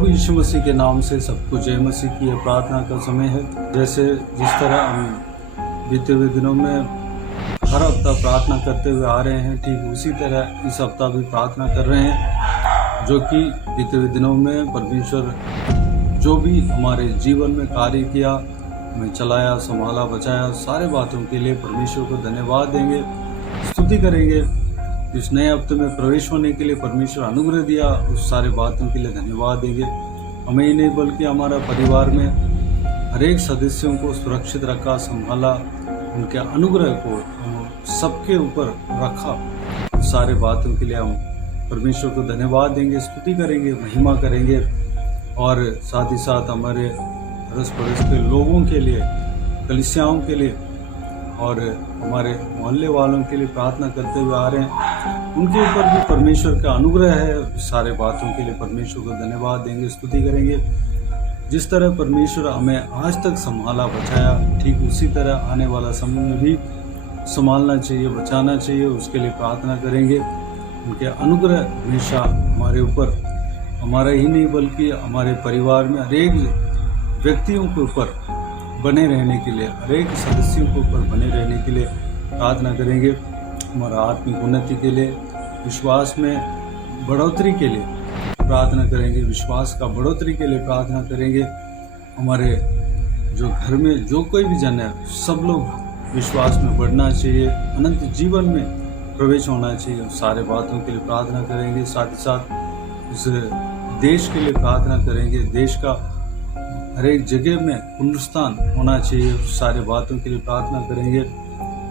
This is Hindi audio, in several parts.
प्रभु यीशु मसीह के नाम से सबको जय मसीह की प्रार्थना का समय है। जैसे जिस तरह हम बीते हुए दिनों में हर हफ्ता प्रार्थना करते हुए आ रहे हैं, ठीक उसी तरह इस हफ्ता भी प्रार्थना कर रहे हैं, जो कि बीते हुए दिनों में परमेश्वर जो भी हमारे जीवन में कार्य किया, हमें चलाया, संभाला, बचाया, सारे बातों के लिए परमेश्वर को धन्यवाद देंगे, स्तुति करेंगे। इस नए हफ्ते में प्रवेश होने के लिए परमेश्वर अनुग्रह दिया, उस सारे बातों के लिए धन्यवाद देंगे। हमें ही नहीं बल्कि हमारा परिवार में हर एक सदस्यों को सुरक्षित रखा, संभाला, उनके अनुग्रह को सबके ऊपर रखा। उस सारे बातों के लिए हम परमेश्वर को धन्यवाद देंगे, स्तुति करेंगे, महिमा करेंगे और साथ ही साथ हमारे अड़ोस पड़ोस के लोगों के लिए, कलीसियाओं के लिए और हमारे मोहल्ले वालों के लिए प्रार्थना करते हुए आ रहे हैं। उनके ऊपर भी परमेश्वर का अनुग्रह है। सारे बातों के लिए परमेश्वर को धन्यवाद देंगे, स्तुति करेंगे। जिस तरह परमेश्वर हमें आज तक संभाला, बचाया, ठीक उसी तरह आने वाला समय में भी संभालना चाहिए, बचाना चाहिए, उसके लिए प्रार्थना करेंगे। उनके अनुग्रह हमेशा हमारे ऊपर, हमारा ही नहीं बल्कि हमारे परिवार में हर एक व्यक्तियों के ऊपर बने रहने के लिए, हर एक सदस्यों के ऊपर बने रहने के लिए प्रार्थना करेंगे। हमारा आत्मिक उन्नति के लिए, विश्वास में बढ़ोतरी के लिए प्रार्थना करेंगे, विश्वास का बढ़ोतरी के लिए प्रार्थना करेंगे। हमारे जो घर में जो कोई भी जन है, सब लोग विश्वास में बढ़ना चाहिए, अनंत जीवन में प्रवेश होना चाहिए। सारे बातों के लिए प्रार्थना करेंगे। साथ ही साथ उस देश के लिए प्रार्थना करेंगे। देश का हर एक जगह में पुनरुत्थान होना चाहिए, सारे बातों के लिए प्रार्थना करेंगे।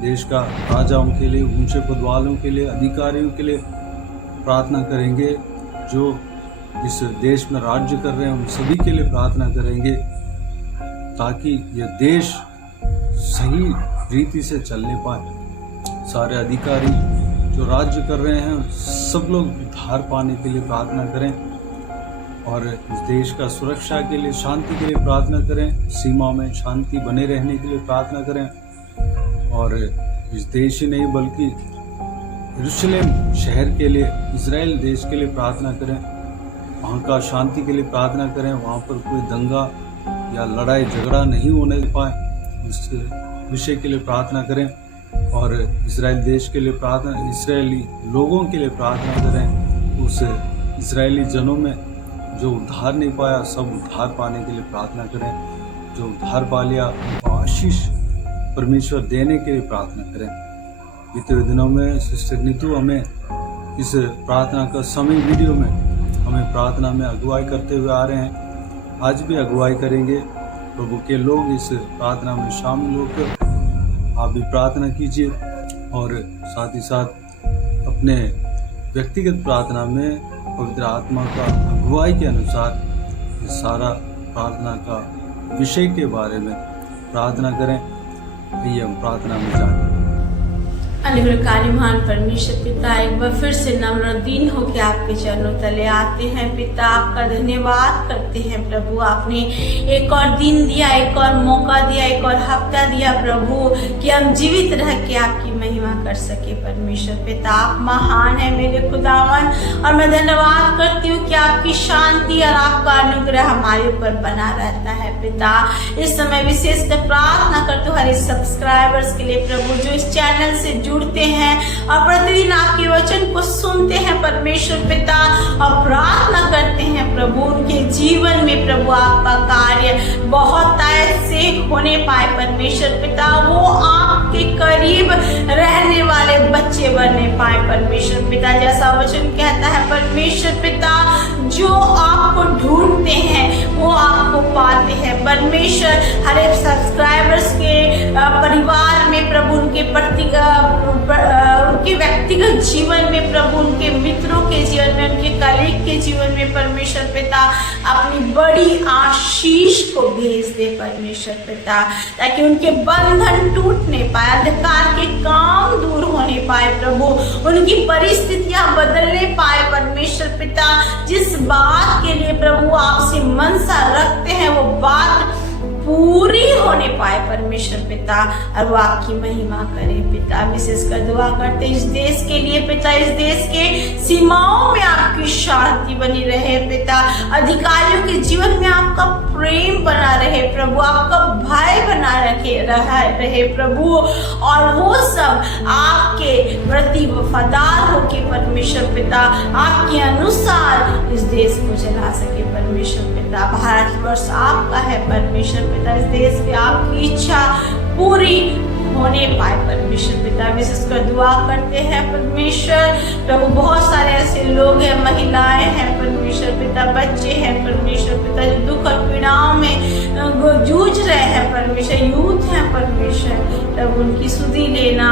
देश का राजाओं के लिए, ऊंचे पद वालों के लिए, अधिकारियों के लिए प्रार्थना करेंगे। जो इस देश में राज्य कर रहे हैं उन सभी के लिए प्रार्थना करेंगे, ताकि यह देश सही रीति से चलने पाए। सारे अधिकारी जो राज्य कर रहे हैं सब लोग उद्धार पाने के लिए प्रार्थना करें और इस देश का सुरक्षा के लिए, शांति के लिए प्रार्थना करें। सीमा में शांति बने रहने के लिए प्रार्थना करें और इस देश ही नहीं बल्कि यरूशलेम शहर के लिए, इजराइल देश के लिए प्रार्थना करें। वहाँ का शांति के लिए प्रार्थना करें, वहाँ पर कोई दंगा या लड़ाई झगड़ा नहीं होने पाए, उस विषय के लिए प्रार्थना करें और इजराइल देश के लिए प्रार्थना, इजरायली लोगों के लिए प्रार्थना करें। उस इजरायली जनों में जो उद्धार नहीं पाया, सब उद्धार पाने के लिए प्रार्थना करें। जो उद्धार पा लिया उनको आशीष परमेश्वर देने के लिए प्रार्थना करें। बीते हुए दिनों में सिस्टर नीतू हमें इस प्रार्थना का समय वीडियो में हमें प्रार्थना में अगुवाई करते हुए आ रहे हैं। आज भी अगुवाई करेंगे। प्रभु के लोग इस प्रार्थना में शामिल होकर आप भी प्रार्थना कीजिए और साथ ही साथ अपने व्यक्तिगत प्रार्थना में पवित्र आत्मा का अगुवाई के अनुसार इस सारा प्रार्थना का विषय के बारे में प्रार्थना करें। आइए हम प्रार्थना में जाएं। अनुग्रहकारी महान परमेश्वर पिता, एक बार फिर से नम्र दीन होकर आपके चरणों तले आते हैं। पिता, आपका धन्यवाद करते हैं प्रभु, आपने एक और दिन दिया, एक और मौका दिया, एक और हफ्ता दिया प्रभु, कि हम जीवित रह के आपकी महिमा कर सके। परमेश्वर पिता, आप महान है मेरे खुदावन, और मैं धन्यवाद करती हूँ कि आपकी शांति और आपका अनुग्रह हमारे ऊपर बना रहता है। पिता, इस समय विशेषकर प्रार्थना करते हो हर सब्सक्राइबर्स के लिए प्रभु, जो इस चैनल से जुड़ते हैं और प्रतिदिन आपके वचन को सुनते हैं परमेश्वर पिता, और प्रार्थना करते हैं प्रभु उनके जीवन में प्रभु आपका कार्य बहुत ऐसे होने पाए परमेश्वर पिता, वो आपके करीब रहने वाले बच्चे बनने पाए परमेश्वर पिता। जैसा वचन कहता है परमेश्वर पिता, जो आपको ढूंढते हैं वो आपको पाते हैं परमेश्वर। हर एक सब्सक्राइबर्स के परिवार में प्रभु, उनके उनके व्यक्तिगत जीवन में प्रभु, उनके मित्रों के जीवन में, उनके कलीग के जीवन में परमेश्वर पिता अपनी बड़ी आशीष को भेज दे परमेश्वर पिता, ताकि उनके बंधन टूट नहीं पाए, अंधकार के काम दूर होने पाए प्रभु, उनकी परिस्थितियां बदलने पाए परमेश्वर पिता। जिस बात के लिए प्रभु आपसे मनसा रखते हैं वो बात पूरी होने पाए परमेश्वर पिता, और वो आपकी महिमा करे पिता। विशेषकर दुआ करते इस देश के लिए पिता, इस देश के सीमाओं में आपकी शांति बनी रहे पिता, अधिकारियों के जीवन में आपका प्रेम बना रहे प्रभु, आपका भय बना रहे प्रभु, और वो सब आपके प्रति वफादार होके परमेश्वर पिता आपके अनुसार इस देश को चला सके परमेश्वर पिता। भारतवर्ष आपका है परमेश्वर पिता, इस देश की आपकी इच्छा पूरी होने पाए परमेश्वर पिता। विशेषकर दुआ करते हैं परमेश्वर प्रभु, बहुत सारे ऐसे लोग हैं, महिलाएं हैं परमेश्वर पिता, बच्चे हैं परमेश्वर पिता, जो दुख और पीड़ाओं में जूझ रहे हैं परमेश्वर, यूथ है परमेश्वर प्रभु, उनकी सुधि लेना,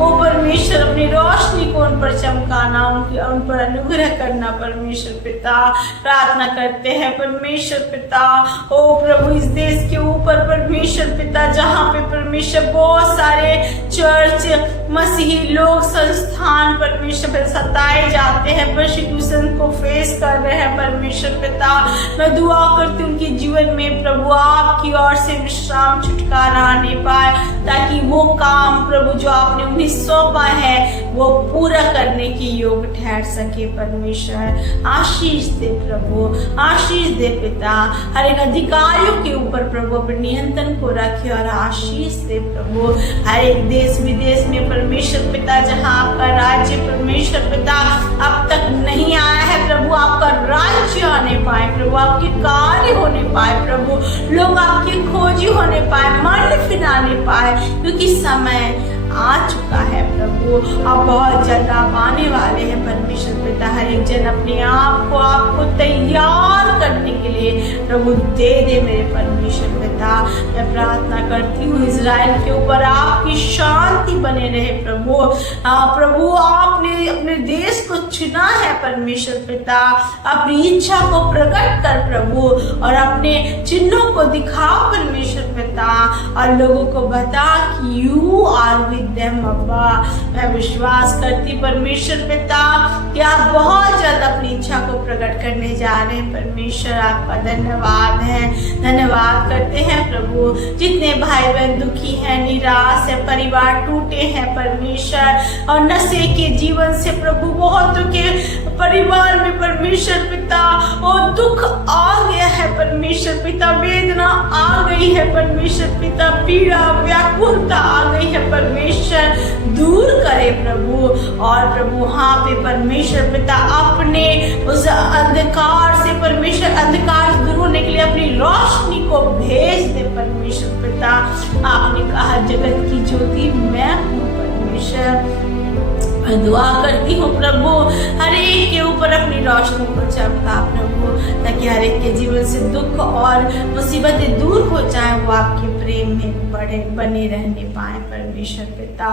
ओ परमेश्वर अपनी रोशनी को उन पर चमकाना, उन पर अनुग्रह करना परमेश्वर पिता। प्रार्थना करते हैं परमेश्वर पिता, ओ प्रभु इस देश के ऊपर परमेश्वर पिता, जहाँ पे परमेश्वर बहुत सारे चर्च मसीही लोग संस्थान परमेश्वर सताए जाते हैं, प्रोसिक्यूशन को फेस कर रहे हैं परमेश्वर पिता। मैं दुआ करती हूँ उनके जीवन में प्रभु आपकी ओर से विश्राम छुटकारा आने पाए, ताकि वो काम प्रभु जो आपने उन्हें सौंपा है वो पूरा करने के योग ठहर सके परमेश्वर। आशीष दे प्रभु, आशीष दे पिता, हर एक अधिकारियों के ऊपर प्रभु अपने नियंत्रण को रखे, और आशीष दे प्रभु हर एक देश विदेश में परमेश्वर पिता, जहाँ आपका राज्य परमेश्वर पिता अब तक नहीं आया है प्रभु, आपका राज्य आने पाए प्रभु, आपके कार्य होने पाए प्रभु, लोग आपकी खोजी होने पाए, मन फिराने पाए, क्योंकि समय आ चुका है प्रभु, अब बहुत जल्द आप आने वाले हैं परमेश्वर पिता। हर एक जन अपने आप को आपको तैयार करने के लिए प्रभु दे दे मेरे परमेश्वर पिता। मैं प्रार्थना करती हूँ इजराइल के ऊपर आपकी शांति बने रहे प्रभु। प्रभु आपने अपने देश को चुना है परमेश्वर पिता, अपनी इच्छा को प्रकट कर प्रभु, और अपने चिन्हों को दिखा परमेश्वर पिता, और लोगों को बता कि यू आर अब्बा। मैं विश्वास करती परमेश्वर पिता कि आप बहुत जल्द अपनी इच्छा को प्रकट करने जा रहे हैं परमेश्वर। आपका धन्यवाद है, धन्यवाद करते हैं प्रभु। जितने भाई बहन दुखी हैं, निराश है, परिवार टूटे हैं परमेश्वर, और नशे के जीवन से प्रभु बहुतों के परिवार में परमेश्वर पिता वो दुख आ गया है परमेश्वर पिता, वेदना आ गई है परमेश्वर पिता, पीड़ा व्याकुलता आ गई है परमेश्वर, दूर करे प्रभु। और प्रभु वहाँ पे परमेश्वर पिता अपने उस अंधकार से परमेश्वर, अंधकार दूर होने के लिए अपनी रोशनी को भेज दे परमेश्वर पिता। आपने कहा जगत की ज्योति मैं हूँ परमेश्वर। मैं दुआ करती हूँ प्रभु हर एक के ऊपर अपनी रोशनी को चमका प्रभु, ताकि हर एक के जीवन से दुख और मुसीबतें दूर हो जाए, वो आपके प्रेम में बने रहने पाए परमेश्वर पिता।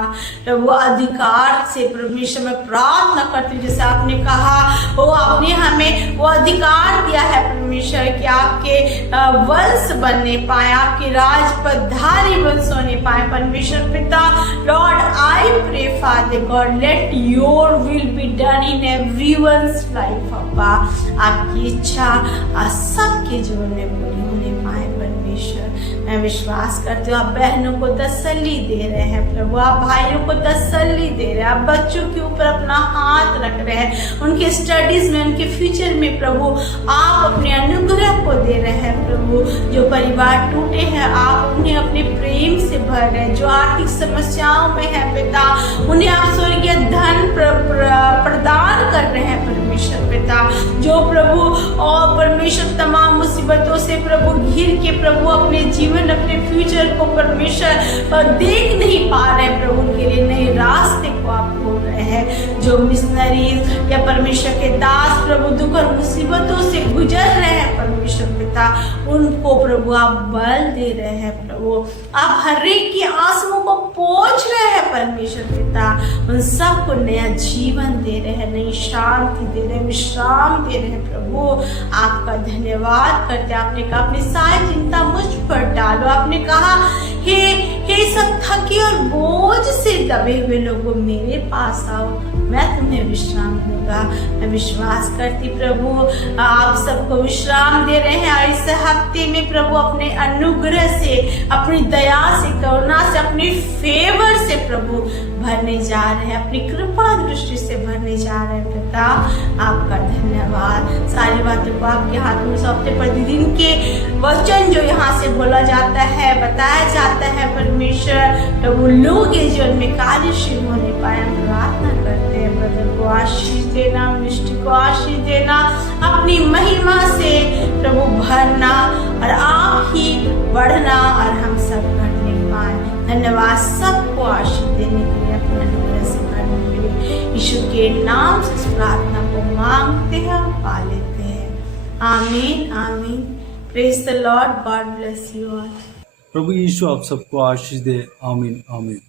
प्रभु अधिकार से परमेश्वर मैं प्रार्थना करती हूँ, जैसे आपने कहा वो आपने हमें वो अधिकार दिया है परमेश्वर कि आपके वंश बनने पाए, आपके राजपधारी वंश होने पाए परमेश्वर पिता। Lord I pray Father God, let your will be done in everyone's life अब्बा। आपकी इच्छा सबके जीवन में पूरी होने पाए परमेश्वर। मैं विश्वास करती हूँ आप बहनों को तसल्ली दे रहे हैं प्रभु, आप भाइयों को तसल्ली दे रहे हैं, आप बच्चों के ऊपर अपना हाथ रख रहे हैं, उनके स्टडीज में, उनके फ्यूचर में प्रभु आप अपने अनुग्रह को दे रहे हैं प्रभु। जो परिवार टूटे हैं आप उन्हें अपने प्रेम से भर रहे हैं, जो आर्थिक समस्याओं में है पिता उन्हें आप स्वर्गीय धन प्रदान कर रहे हैं परमेश्वर पिता। जो प्रभु और परमेश्वर तमाम मुसीबतों से प्रभु घिर के प्रभु अपने जीवन, अपने फ्यूचर को परमेश्वर देख नहीं पा रहे प्रभु, उनके लिए नए रास्ते को आप खोल रहे हैं। जो मिशनरीज या परमेश्वर के दास प्रभु दुख और मुसीबतों से गुजर रहे हैं परमेश्वर पिता, उनको प्रभु आप बल दे रहे हैं प्रभु, आप हर एक की आंसुओं को पोंछ रहे हैं परमेश्वर पिता, उन सबको नया जीवन दे रहे हैं, नई शांति दे रहे हैं, विश्राम दे रहे हैं प्रभु। आपका धन्यवाद करते। आपने कहा अपनी सारी चिंता मुझ पर डालो, आपने कहा हे सब थके और बोझ से दबे हुए लोगों, मेरे पास आओ, मैं तुम्हें विश्राम दूंगा। मैं विश्वास करती प्रभु आप सबको विश्राम दे रहे हैं और इस हफ्ते में प्रभु अपने अनुग्रह से, अपनी दया से, करुणा से, अपनी फेवर से प्रभु भरने जा रहे हैं, अपनी कृपा दृष्टि से भरने जा रहे हैं। पिता आपका धन्यवाद। सारी बातों को आपके हाथ में सौंपते, प्रतिदिन के वचन जो यहाँ से बोला जाता है, बताया जाता है परमेश्वर प्रभु, लोग के जीवन में कार्यशील होने पाए, हम प्रार्थना करते हैं। ब्रदर को आशीष देना, मिनिस्ट्री को आशीष देना, अपनी महिमा से प्रभु भरना और आप ही बढ़ना और हम सब घटने पाए। धन्यवाद सबको आशीष देने के लिए, अपने अनुग्रह से भरने के लिए। यीशु के नाम से इस प्रार्थना को मांगते हैं और पा लेते हैं। आमीन आमीन। Praise the lord. God bless you all. प्रभु यीशु आप सबको आशीष दे। आमीन आमीन।